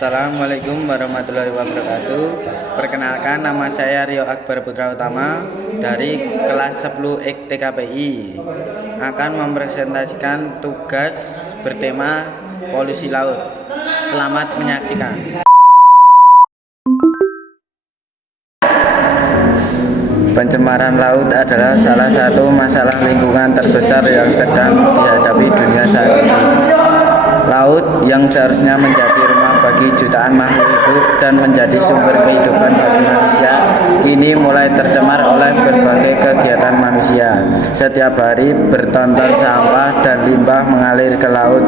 Assalamualaikum warahmatullahi wabarakatuh. Perkenalkan, nama saya Rio Akbar Putra Utama dari kelas 10 TKPI. Akan mempresentasikan tugas bertema polusi laut. Selamat menyaksikan. Pencemaran laut adalah salah satu masalah lingkungan terbesar yang sedang dihadapi dunia saat ini. Laut yang seharusnya menjadi rumah bagi jutaan makhluk hidup dan menjadi sumber kehidupan bagi manusia, kini mulai tercemar oleh berbagai kegiatan manusia. Setiap hari bertonton sampah dan limbah mengalir ke laut,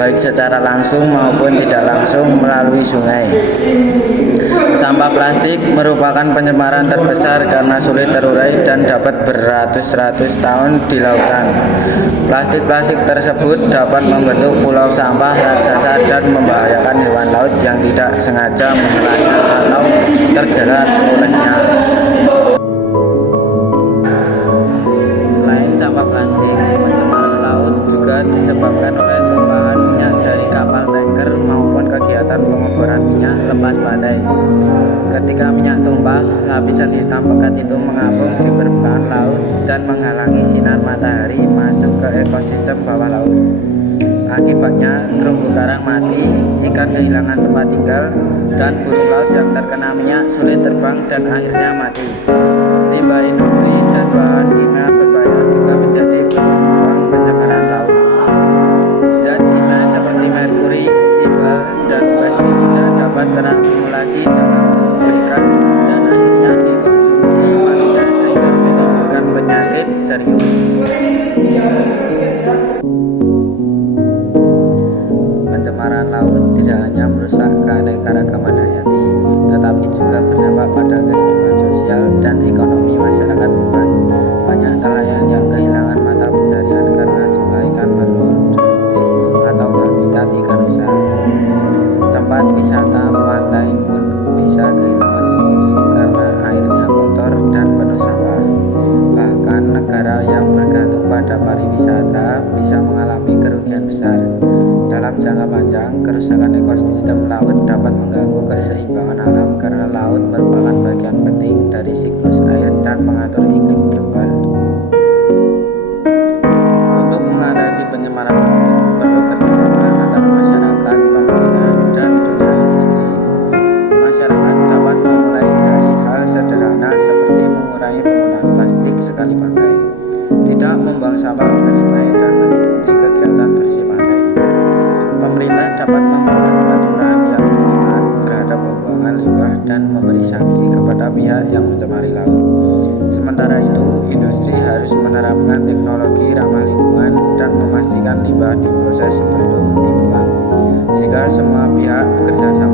baik secara langsung maupun tidak langsung melalui sungai. Sampah plastik merupakan pencemaran terbesar karena sulit terurai dan dapat beratus-ratus tahun di lautan. Plastik-plastik tersebut dapat membentuk pulau sampah raksasa dan membahayakan hewan laut yang tidak sengaja menelannya atau terjerat olehnya. Selain sampah plastik, pencemaran laut juga disebabkan oleh tumpahan minyak dari kapal tanker maupun kegiatan pengeboran minyak lepas pantai. Ketika minyak tumpah, lapisan hitam pekat itu mengapung di permukaan laut dan menghalangi sinar matahari masuk ke ekosistem bawah laut. Akibatnya, terumbu karang mati, ikan kehilangan tempat tinggal, dan burung laut yang terkena minyak sulit terbang dan akhirnya mati. Limbah industri dan bahan kimia berbahaya juga menjadi penyumbang pencemaran laut. Zat kimia seperti merkuri, tibal, dan pestisida dapat terakumulasi dalam tubuh ikan dan akhirnya dikonsumsi manusia sehingga menimbulkan penyakit serius. Pencemaran laut tidak hanya merusak keanekaragaman hayati, tetapi juga berdampak pada kehidupan sosial dan ekonomi masyarakat. Banyak nelayan yang kehilangan mata pencarian karena jumlah ikan menurun drastis atau habitat ikan rusak. Tempat wisata pantai pun bisa kehilangan pengunjung karena airnya kotor dan penuh sampah. Bahkan negara yang bergantung pada pariwisata bisa mengalami kerugian besar. Dalam jangka panjang, kerusakan ekosistem laut dapat mengganggu keseimbangan alam karena laut merupakan bagian penting dari siklus air dan mengatur iklim global. Untuk mengatasi pencemaran laut, perlu kerjasama antara masyarakat, pemerintah, dan dunia industri. Masyarakat dapat memulai dari hal sederhana seperti mengurangi penggunaan plastik sekali pakai, tidak membuang sampah ke sungai, dan mengikuti kegiatan bersih pantai. Pemerintah dapat membuat aturan yang tepat terhadap pembuangan limbah dan memberi sanksi kepada pihak yang mencemari laut. Sementara itu, industri harus menerapkan teknologi ramah lingkungan dan memastikan limbah diproses sebelum dibuang. Jika semua pihak bekerja sama,